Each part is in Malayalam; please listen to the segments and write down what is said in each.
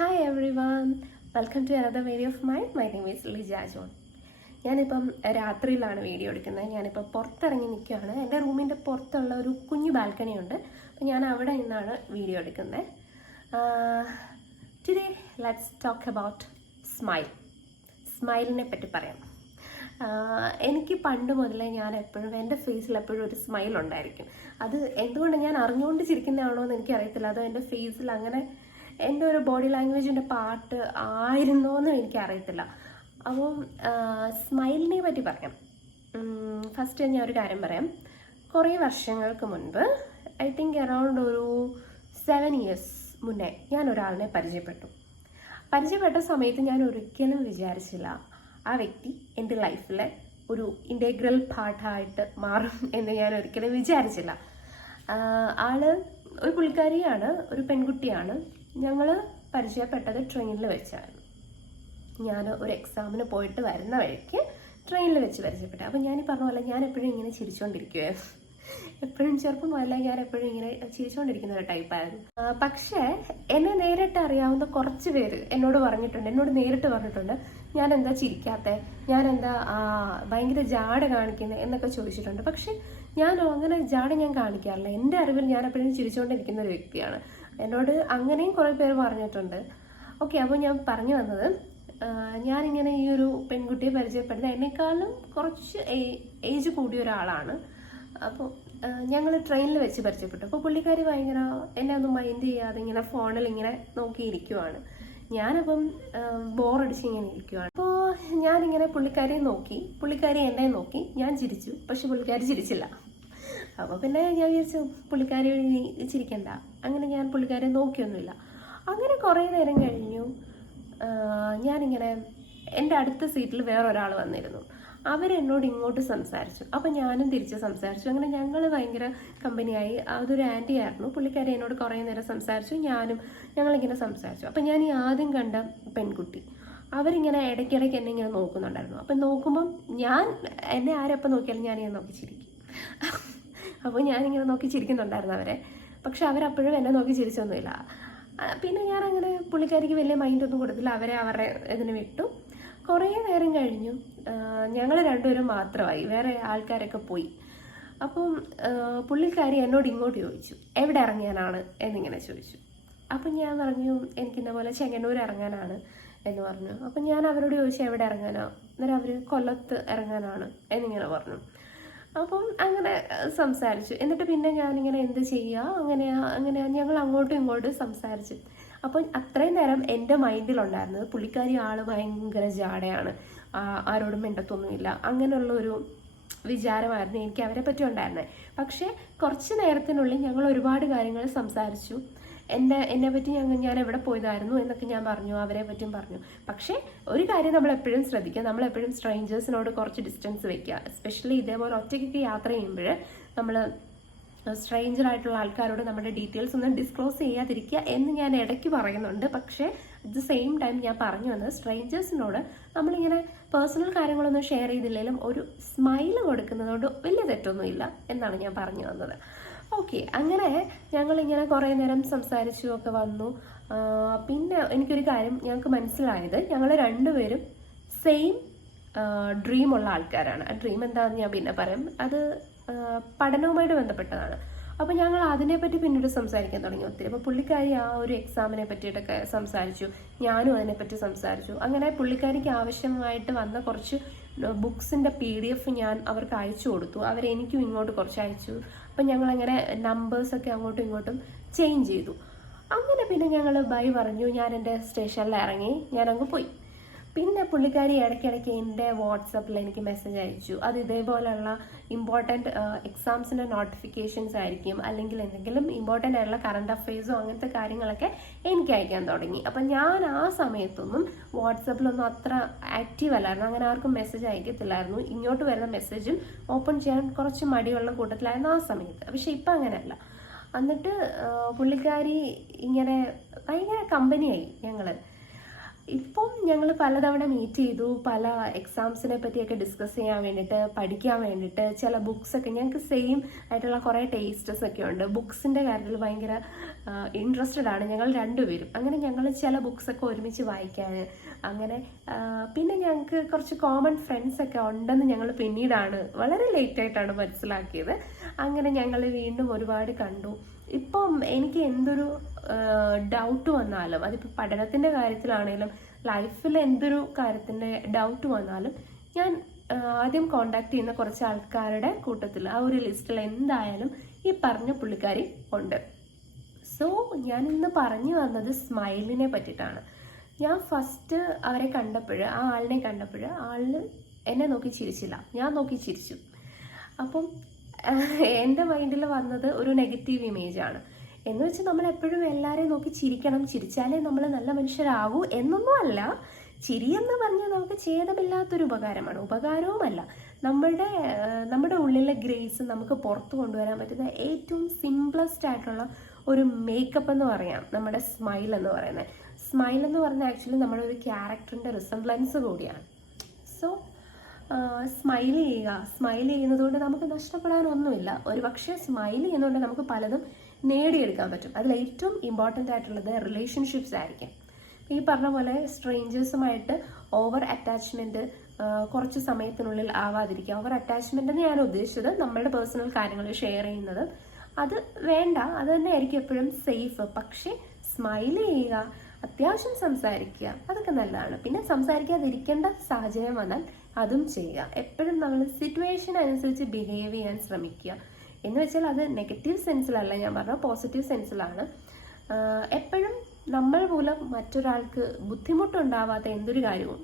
Hi everyone, welcome to another video of my name is Lija John. ഞാനിപ്പം രാത്രിയിലാണ് വീഡിയോ എടുക്കുന്നത്. ഞാനിപ്പോൾ പുറത്തിറങ്ങി നിൽക്കുകയാണ്. എൻ്റെ റൂമിൻ്റെ പുറത്തുള്ള ഒരു കുഞ്ഞു ബാൽക്കണി ഉണ്ട്. അപ്പോൾ ഞാൻ അവിടെ നിന്നാണ് വീഡിയോ എടുക്കുന്നത്. ടുഡേ ലെറ്റ്സ് ടോക്ക് അബൌട്ട് സ്മൈലിനെ പറ്റി പറയാം. എനിക്ക് പണ്ട് മുതലേ ഞാൻ എപ്പോഴും എൻ്റെ ഫേസിൽ എപ്പോഴും ഒരു സ്മൈൽ ഉണ്ടായിരിക്കും. അത് എന്തുകൊണ്ട് ഞാൻ അറിഞ്ഞുകൊണ്ട് ചിരിക്കുന്നതാണോ എന്ന് എനിക്കറിയത്തില്ല. അത് എൻ്റെ ഫേസിൽ അങ്ങനെ എൻ്റെ ഒരു ബോഡി ലാംഗ്വേജിൻ്റെ പാർട്ട് ആയിരുന്നോ എന്ന് എനിക്കറിയത്തില്ല. അപ്പം സ്മൈലിനെ പറ്റി പറയാം. ഫസ്റ്റ് ഞാൻ ഒരു കാര്യം പറയാം. കുറേ വർഷങ്ങൾക്ക് മുൻപ്, ഐ തിങ്ക് അറൗണ്ട് ഒരു 7 years മുന്നേ ഞാൻ ഒരാളിനെ പരിചയപ്പെട്ട സമയത്ത് ഞാൻ ഒരിക്കലും വിചാരിച്ചില്ല ആ വ്യക്തി എൻ്റെ ലൈഫിലെ ഒരു ഇൻറ്റഗ്രൽ പാർട്ടായിട്ട് മാറും എന്ന് ഞാൻ ഒരിക്കലും വിചാരിച്ചില്ല. ആള് ഒരു പുള്ളിക്കാരിയാണ്, ഒരു പെൺകുട്ടിയാണ്. ഞങ്ങൾ പരിചയപ്പെട്ടത് ട്രെയിനിൽ വെച്ചായിരുന്നു. ഞാൻ ഒരു എക്സാമിന് പോയിട്ട് വരുന്ന വഴിക്ക് ട്രെയിനിൽ വെച്ച് പരിചയപ്പെട്ടു. അപ്പം ഞാൻ പറഞ്ഞ പോലെ ഞാൻ എപ്പോഴും ഇങ്ങനെ ചിരിച്ചുകൊണ്ടിരിക്കുകയായിരുന്നു. എപ്പോഴും ചെറുപ്പം മുതലേ ഞാൻ എപ്പോഴും ഇങ്ങനെ ചിരിച്ചുകൊണ്ടിരിക്കുന്ന ഒരു ടൈപ്പായിരുന്നു. പക്ഷേ എന്നെ നേരിട്ട് അറിയാവുന്ന കുറച്ച് പേര് എന്നോട് നേരിട്ട് പറഞ്ഞിട്ടുണ്ട്, ഞാൻ എന്താ ചിരിക്കാത്തത്, ഞാൻ എന്താ ഭയങ്കര ജാട കാണിക്കുന്നത് എന്നൊക്കെ ചോദിച്ചിട്ടുണ്ട്. പക്ഷെ ഞാൻ അങ്ങനെ ജാട ഞാൻ കാണിക്കാറില്ല. എൻ്റെ അറിവിൽ ഞാൻ എപ്പോഴും ചിരിച്ചുകൊണ്ടിരിക്കുന്ന ഒരു വ്യക്തിയാണ്. എന്നോട് അങ്ങനെയും കുറേ പേര് പറഞ്ഞിട്ടുണ്ട്. ഓക്കെ, അപ്പോൾ ഞാൻ പറഞ്ഞു വന്നത്, ഞാനിങ്ങനെ ഈ ഒരു പെൺകുട്ടിയെ പരിചയപ്പെടുന്നത് എന്നെക്കാളും കുറച്ച് ഏജ് കൂടിയ ഒരാളാണ്. അപ്പോൾ ഞങ്ങൾ ട്രെയിനിൽ വെച്ച് പരിചയപ്പെട്ടു. അപ്പോൾ പുള്ളിക്കാരി ഭയങ്കര എന്നെ ഒന്നും മൈൻഡ് ചെയ്യാതെ ഇങ്ങനെ ഫോണിൽ ഇങ്ങനെ നോക്കിയിരിക്കുവാണ്. ഞാനപ്പം ബോറടിച്ച് ഇങ്ങനെ ഇരിക്കുവാണ്. അപ്പോൾ ഞാനിങ്ങനെ പുള്ളിക്കാരിയെ നോക്കി, പുള്ളിക്കാരി എന്നെ നോക്കി. ഞാൻ ചിരിച്ചു, പക്ഷെ പുള്ളിക്കാരി ചിരിച്ചില്ല. അപ്പോൾ പിന്നെ ഞാൻ വിചാരിച്ചു പുള്ളിക്കാരി ചിരിക്കണ്ട. അങ്ങനെ ഞാൻ പുള്ളിക്കാരിയെ നോക്കിയൊന്നുമില്ല. അങ്ങനെ കുറേ നേരം കഴിഞ്ഞു. ഞാനിങ്ങനെ എൻ്റെ അടുത്ത സീറ്റിൽ വേറൊരാൾ വന്നിരുന്നു. അവരെന്നോട് ഇങ്ങോട്ട് സംസാരിച്ചു. അപ്പം ഞാനും തിരിച്ച് സംസാരിച്ചു. അങ്ങനെ ഞങ്ങൾ ഭയങ്കര കമ്പനിയായി. അതൊരു ആൻറ്റി ആയിരുന്നു. പുള്ളിക്കാരി എന്നോട് കുറേ നേരം സംസാരിച്ചു. ഞങ്ങളിങ്ങനെ സംസാരിച്ചു. അപ്പം ഞാൻ ഈ ആദ്യം കണ്ട പെൺകുട്ടി, അവരിങ്ങനെ ഇടയ്ക്കിടയ്ക്ക് എന്നെ ഇങ്ങനെ നോക്കുന്നുണ്ടായിരുന്നു. അപ്പം നോക്കുമ്പം എന്നെ ആരെപ്പം നോക്കിയാലും ഞാനിങ്ങനെ നോക്കി ചിരിക്കും. അപ്പോൾ ഞാനിങ്ങനെ നോക്കി ചിരിക്കുന്നുണ്ടായിരുന്നു അവരെ. പക്ഷെ അവരപ്പോഴും എന്നെ നോക്കി ചിരിച്ചൊന്നുമില്ല. പിന്നെ ഞാനങ്ങനെ പുള്ളിക്കാരിക്ക് വലിയ മൈൻഡൊന്നും കൊടുത്തില്ല. അവരെ അവരുടെ ഇതിന് വിട്ടു. കുറേ നേരം കഴിഞ്ഞു. ഞങ്ങൾ രണ്ടുപേരും മാത്രമായി, വേറെ ആൾക്കാരൊക്കെ പോയി. അപ്പം പുള്ളിക്കാരി എന്നോട് ഇങ്ങോട്ട് ചോദിച്ചു, എവിടെ ഇറങ്ങാനാണ് എന്നിങ്ങനെ ചോദിച്ചു. അപ്പം ഞാൻ പറഞ്ഞു, എനിക്കിന്ന പോലെ ചെങ്ങന്നൂർ ഇറങ്ങാനാണ് എന്ന് പറഞ്ഞു. അപ്പം ഞാൻ അവരോട് ചോദിച്ചു, എവിടെ ഇറങ്ങാനോ? അന്നേരം അവർ കൊല്ലത്ത് ഇറങ്ങാനാണ് എന്നിങ്ങനെ പറഞ്ഞു. അപ്പം അങ്ങനെ സംസാരിച്ചു. എന്നിട്ട് പിന്നെ ഞാനിങ്ങനെ എന്ത് ചെയ്യുക, അങ്ങനെ ഞങ്ങൾ അങ്ങോട്ടും ഇങ്ങോട്ടും സംസാരിച്ചു. അപ്പം അത്രയും നേരം എൻ്റെ മൈൻഡിലുണ്ടായിരുന്നത് പുള്ളിക്കാരി ആള് ഭയങ്കര ജാടയാണ്, ആരോടും മിണ്ടത്തൊന്നുമില്ല, അങ്ങനെയുള്ള ഒരു വിചാരമായിരുന്നു എനിക്ക് അവരെ പറ്റി ഉണ്ടായിരുന്നത്. പക്ഷേ കുറച്ച് നേരത്തിനുള്ളിൽ ഞങ്ങൾ ഒരുപാട് കാര്യങ്ങൾ സംസാരിച്ചു. എന്നെ പറ്റി ഞാൻ എവിടെ പോയതായിരുന്നു എന്നൊക്കെ ഞാൻ പറഞ്ഞു, അവരെ പറ്റിയും പറഞ്ഞു. പക്ഷേ ഒരു കാര്യം നമ്മൾ എപ്പോഴും ശ്രദ്ധിക്കുക, നമ്മളെപ്പോഴും സ്ട്രേഞ്ചേഴ്സിനോട് കുറച്ച് ഡിസ്റ്റൻസ് വെക്കുക. എസ്പെഷ്യലി ഇതേപോലെ ഒറ്റയ്ക്കൊക്കെ യാത്ര ചെയ്യുമ്പോൾ നമ്മൾ സ്ട്രേഞ്ചർ ആയിട്ടുള്ള ആൾക്കാരോട് നമ്മുടെ ഡീറ്റെയിൽസ് ഒന്നും ഡിസ്ക്ലോസ് ചെയ്യാതിരിക്കുക എന്ന് ഞാൻ ഇടയ്ക്ക് പറയുന്നുണ്ട്. പക്ഷേ അറ്റ് ദ സെയിം ടൈം ഞാൻ പറഞ്ഞു വന്നത്, സ്ട്രേഞ്ചേഴ്സിനോട് നമ്മളിങ്ങനെ പേഴ്സണൽ കാര്യങ്ങളൊന്നും ഷെയർ ചെയ്തില്ലെങ്കിലും ഒരു സ്മൈല് കൊടുക്കുന്നതുകൊണ്ട് വലിയ തെറ്റൊന്നുമില്ല എന്നാണ് ഞാൻ പറഞ്ഞു വന്നത്. ഓക്കെ, അങ്ങനെ ഞങ്ങളിങ്ങനെ കുറേ നേരം സംസാരിച്ചു ഒക്കെ വന്നു. പിന്നെ എനിക്കൊരു കാര്യം ഞങ്ങൾക്ക് മനസ്സിലായത്, ഞങ്ങൾ രണ്ടുപേരും സെയിം ഡ്രീമുള്ള ആൾക്കാരാണ്. ആ ഡ്രീം എന്താണെന്ന് ഞാൻ പിന്നെ പറയാം. അത് പഠനവുമായിട്ട് ബന്ധപ്പെട്ടതാണ്. അപ്പോൾ ഞങ്ങൾ അതിനെപ്പറ്റി പിന്നീട് സംസാരിക്കാൻ തുടങ്ങി ഒത്തിരി. അപ്പോൾ പുള്ളിക്കാരി ആ ഒരു എക്സാമിനെ പറ്റിയിട്ടൊക്കെ സംസാരിച്ചു, ഞാനും അതിനെപ്പറ്റി സംസാരിച്ചു. അങ്ങനെ പുള്ളിക്കാരിക്ക് ആവശ്യമായിട്ട് വന്ന കുറച്ച് ബുക്സിൻ്റെ PDF ഞാൻ അവർക്ക് അയച്ചു കൊടുത്തു. അവരെനിക്കും ഇങ്ങോട്ട് കുറച്ച് അയച്ചു. അപ്പം ഞങ്ങളങ്ങനെ നമ്പേഴ്സൊക്കെ അങ്ങോട്ടും ഇങ്ങോട്ടും ചേഞ്ച് ചെയ്തു. അങ്ങനെ പിന്നെ ഞങ്ങൾ ബൈ പറഞ്ഞു. ഞാൻ എൻ്റെ സ്റ്റേഷനിൽ ഇറങ്ങി, ഞാനങ്ങ് പോയി. പിന്നെ പുള്ളിക്കാരി ഇടയ്ക്കിടയ്ക്ക് എൻ്റെ വാട്സപ്പിൽ എനിക്ക് മെസ്സേജ് അയച്ചു. അത് ഇതേപോലെയുള്ള ഇമ്പോർട്ടൻറ്റ് എക്സാംസിൻ്റെ നോട്ടിഫിക്കേഷൻസ് ആയിരിക്കും, അല്ലെങ്കിൽ എന്തെങ്കിലും ഇമ്പോർട്ടൻ്റ് ആയിട്ടുള്ള കറണ്ട് അഫെയർസോ അങ്ങനത്തെ കാര്യങ്ങളൊക്കെ എനിക്ക് അയക്കാൻ തുടങ്ങി. അപ്പം ഞാൻ ആ സമയത്തൊന്നും വാട്സപ്പിലൊന്നും അത്ര ആക്റ്റീവ് അല്ലായിരുന്നു. അങ്ങനെ ആർക്കും മെസ്സേജ് അയക്കത്തില്ലായിരുന്നു. ഇങ്ങോട്ട് വരുന്ന മെസ്സേജും ഓപ്പൺ ചെയ്യാൻ കുറച്ച് മടിയുള്ള കൂട്ടത്തിലായിരുന്നു ആ സമയത്ത്. പക്ഷെ ഇപ്പം അങ്ങനെയല്ല. എന്നിട്ട് പുള്ളിക്കാരി ഇങ്ങനെ ഭയങ്കര കമ്പനിയായി ഞങ്ങൾ. ഇപ്പം ഞങ്ങൾ പലതവണ മീറ്റ് ചെയ്തു, പല എക്സാംസിനെ പറ്റിയൊക്കെ ഡിസ്കസ് ചെയ്യാൻ വേണ്ടിയിട്ട്, പഠിക്കാൻ വേണ്ടിയിട്ട്. ചില ബുക്സൊക്കെ ഞങ്ങൾക്ക് സെയിം ആയിട്ടുള്ള കുറേ ടേസ്റ്റസ് ഒക്കെ ഉണ്ട്. ബുക്സിൻ്റെ കാര്യത്തിൽ ഭയങ്കര ഇൻട്രസ്റ്റഡ് ആണ് ഞങ്ങൾ രണ്ടുപേരും. അങ്ങനെ ഞങ്ങൾ ചില ബുക്സൊക്കെ ഒരുമിച്ച് വായിക്കാൻ അങ്ങനെ. പിന്നെ ഞങ്ങൾക്ക് കുറച്ച് കോമൺ ഫ്രണ്ട്സൊക്കെ ഉണ്ടെന്ന് ഞങ്ങൾ പിന്നീടാണ് വളരെ ലേറ്റായിട്ടാണ് മനസ്സിലാക്കിയത്. അങ്ങനെ ഞങ്ങൾ വീണ്ടും ഒരുപാട് കണ്ടു. ഇപ്പം എനിക്ക് എന്തൊരു ഡൗട്ട് വന്നാലും, അതിപ്പോൾ പഠനത്തിൻ്റെ കാര്യത്തിലാണെങ്കിലും ലൈഫിൽ എന്തൊരു കാര്യത്തിൻ്റെ ഡൗട്ട് വന്നാലും ഞാൻ ആദ്യം കോണ്ടാക്ട് ചെയ്യുന്ന കുറച്ച് ആൾക്കാരുടെ കൂട്ടത്തിൽ ആ ഒരു ലിസ്റ്റിൽ എന്തായാലും ഈ പറഞ്ഞ പുള്ളിക്കാരി ഉണ്ട്. സോ ഞാൻ ഇന്ന് പറഞ്ഞു വന്നത് സ്മൈലിനെ പറ്റിയിട്ടാണ്. ഞാൻ ഫസ്റ്റ് അവരെ കണ്ടപ്പോൾ, ആ ആളിനെ കണ്ടപ്പോൾ ആളിന് എന്നെ നോക്കി ചിരിച്ചില്ല, ഞാൻ നോക്കി ചിരിച്ചു. അപ്പം എൻ്റെ മൈൻഡിൽ വന്നത് ഒരു നെഗറ്റീവ് ഇമേജാണ്. എന്ന് വെച്ചാൽ നമ്മൾ എപ്പോഴും എല്ലാവരെയും നോക്കി ചിരിക്കണം, ചിരിച്ചാലേ നമ്മൾ നല്ല മനുഷ്യരാകൂ എന്നൊന്നും അല്ല. ചിരിയെന്ന് പറഞ്ഞാൽ നമുക്ക് ഛേദമില്ലാത്തൊരു ഉപകാരമാണ്, ഉപകാരവുമല്ല. നമ്മുടെ ഉള്ളിലെ ഗ്രേസ് നമുക്ക് പുറത്തു കൊണ്ടുവരാൻ പറ്റുന്ന ഏറ്റവും സിംപ്ലസ്റ്റ് ആയിട്ടുള്ള ഒരു മേക്കപ്പ് എന്ന് പറയാം നമ്മുടെ സ്മൈൽ എന്ന് പറയുന്നത്. സ്മൈൽ എന്ന് പറഞ്ഞാൽ ആക്ച്വലി നമ്മുടെ ഒരു ക്യാരക്ടറിൻ്റെ റിസംബ്ലൻസ് കൂടിയാണ്. സോ സ്മൈൽ ചെയ്യുക. സ്മൈൽ ചെയ്യുന്നത് കൊണ്ട് നമുക്ക് നഷ്ടപ്പെടാനൊന്നുമില്ല. ഒരു പക്ഷേ സ്മൈൽ ചെയ്യുന്നതുകൊണ്ട് നമുക്ക് പലതും നേടിയെടുക്കാൻ പറ്റും. അതിൽ ഏറ്റവും ഇമ്പോർട്ടൻ്റ് ആയിട്ടുള്ളത് റിലേഷൻഷിപ്സ് ആയിരിക്കും. ഈ പറഞ്ഞ പോലെ സ്ട്രേഞ്ചേഴ്സുമായിട്ട് ഓവർ അറ്റാച്ച്മെൻറ്റ് കുറച്ച് സമയത്തിനുള്ളിൽ ആവാതിരിക്കുക. ഓവർ അറ്റാച്ച്മെൻ്റ് എന്ന് ഞാൻ ഉദ്ദേശിച്ചത് നമ്മളുടെ പേഴ്സണൽ കാര്യങ്ങൾ ഷെയർ ചെയ്യുന്നത്, അത് വേണ്ട, അത് തന്നെ ആയിരിക്കും എപ്പോഴും സേഫ്. പക്ഷേ സ്മൈൽ ചെയ്യുക, അത്യാവശ്യം സംസാരിക്കുക, അതൊക്കെ നല്ലതാണ്. പിന്നെ സംസാരിക്കാതിരിക്കേണ്ട സാഹചര്യം വന്നാൽ അതും ചെയ്യുക. എപ്പോഴും നമ്മൾ സിറ്റുവേഷൻ അനുസരിച്ച് ബിഹേവ് ചെയ്യാൻ ശ്രമിക്കുക. എന്ന് വെച്ചാൽ അത് നെഗറ്റീവ് സെൻസിലല്ല ഞാൻ പറഞ്ഞ, പോസിറ്റീവ് സെൻസിലാണ്. എപ്പോഴും നമ്മൾ മൂലം മറ്റൊരാൾക്ക് ബുദ്ധിമുട്ടുണ്ടാവാത്ത എന്തൊരു കാര്യവും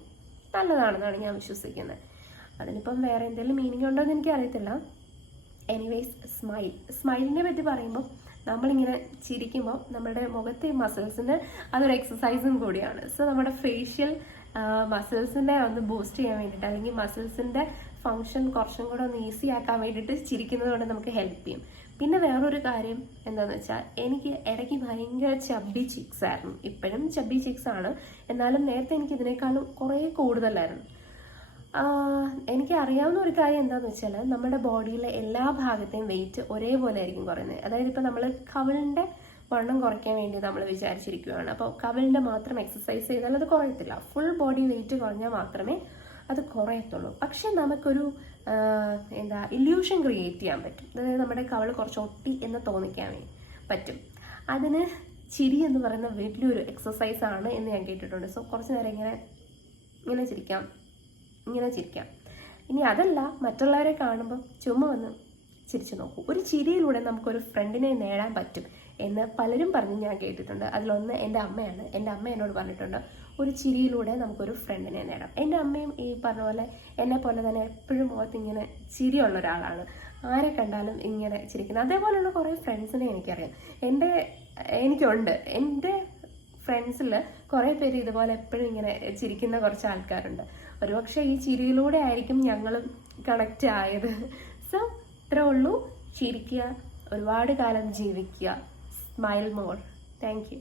നല്ലതാണെന്നാണ് ഞാൻ വിശ്വസിക്കുന്നത്. അതിനിപ്പം വേറെ എന്തെങ്കിലും മീനിങ് ഉണ്ടോ എന്ന് എനിക്കറിയത്തില്ല. എനിവേസ്, സ്മൈലിനെ പറ്റി പറയുമ്പോൾ നമ്മളിങ്ങനെ ചിരിക്കുമ്പോൾ നമ്മുടെ മുഖത്തെ മസിൽസിന് അതൊരു എക്സസൈസും കൂടിയാണ്. സോ നമ്മുടെ ഫേഷ്യൽ മസിൽസിനെ ഒന്ന് ബൂസ്റ്റ് ചെയ്യാൻ വേണ്ടിയിട്ട്, അല്ലെങ്കിൽ മസിൽസിൻ്റെ ഫങ്ഷൻ കുറച്ചും കൂടെ ഒന്ന് ഈസി ആക്കാൻ വേണ്ടിയിട്ട് ചിരിക്കുന്നത് കൊണ്ട് നമുക്ക് ഹെൽപ്പ് ചെയ്യും. പിന്നെ വേറൊരു കാര്യം എന്താണെന്ന് വെച്ചാൽ, എനിക്ക് ഇടയ്ക്ക് ഭയങ്കര ചബ്ബി ചിക്സ് ആയിരുന്നു. ഇപ്പോഴും ചബ്ബി ചിക്സ് ആണ്, എന്നാലും നേരത്തെ എനിക്ക് ഇതിനേക്കാളും കുറേ കൂടുതലായിരുന്നു. എനിക്ക് അറിയാവുന്ന ഒരു കാര്യം എന്താണെന്ന് വെച്ചാൽ, നമ്മുടെ ബോഡിയിലെ എല്ലാ ഭാഗത്തെയും വെയിറ്റ് ഒരേപോലെ ആയിരിക്കും കുറയുന്നത്. അതായത് ഇപ്പോൾ നമ്മൾ കവിളിൻ്റെ വണ്ണം കുറയ്ക്കാൻ വേണ്ടി നമ്മൾ വിചാരിച്ചിരിക്കുകയാണ്, അപ്പോൾ കവിളിൻ്റെ മാത്രം എക്സസൈസ് ചെയ്താൽ അത് കുറയത്തില്ല. ഫുൾ ബോഡി വെയിറ്റ് കുറഞ്ഞാൽ മാത്രമേ അത് കുറയത്തുള്ളൂ. പക്ഷെ നമുക്കൊരു ഇല്യൂഷൻ ക്രിയേറ്റ് ചെയ്യാൻ പറ്റും. അതായത് നമ്മുടെ കവിൾ കുറച്ച് ഒട്ടി എന്ന് തോന്നിക്കാൻ പറ്റും. അതിന് ചിരി എന്ന് പറയുന്ന വലിയൊരു എക്സസൈസ് ആണ് എന്ന് ഞാൻ കേട്ടിട്ടുണ്ട്. സോ കുറച്ച് നേരം ഇങ്ങനെ ചിരിക്കാം. ഇനി അതല്ല, മറ്റുള്ളവരെ കാണുമ്പോൾ ചുമ്മാ വന്ന് ചിരിച്ചു നോക്കൂ. ഒരു ചിരിയിലൂടെ നമുക്കൊരു ഫ്രണ്ടിനെ നേടാൻ പറ്റും എന്ന് പലരും പറഞ്ഞ് ഞാൻ കേട്ടിട്ടുണ്ട്. അതിലൊന്ന് എൻ്റെ അമ്മയാണ്. എൻ്റെ അമ്മ എന്നോട് പറഞ്ഞിട്ടുണ്ട്, ഒരു ചിരിയിലൂടെ നമുക്കൊരു ഫ്രണ്ടിനെ നേടാം. എൻ്റെ അമ്മയും ഈ പറഞ്ഞ പോലെ എന്നെ പോലെ തന്നെ എപ്പോഴും മുഖത്ത് ഇങ്ങനെ ചിരിയുള്ള ഒരാളാണ്. ആരെ കണ്ടാലും ഇങ്ങനെ ചിരിക്കുന്നത്. അതേപോലെയുള്ള കുറേ ഫ്രണ്ട്സിനെ എനിക്കറിയാം. എനിക്കുണ്ട്. എൻ്റെ ഫ്രണ്ട്സിൽ കുറേ പേര് ഇതുപോലെ എപ്പോഴും ഇങ്ങനെ ചിരിക്കുന്ന കുറച്ച് ആൾക്കാരുണ്ട്. ഒരുപക്ഷെ ഈ ചിരിയിലൂടെ ആയിരിക്കും ഞങ്ങളും കണക്റ്റ് ആയത്. സോ ഇത്രേ ഉള്ളൂ. ചിരിക്കുക, ഒരുപാട് കാലം ജീവിക്കുക. Smile more. Thank you.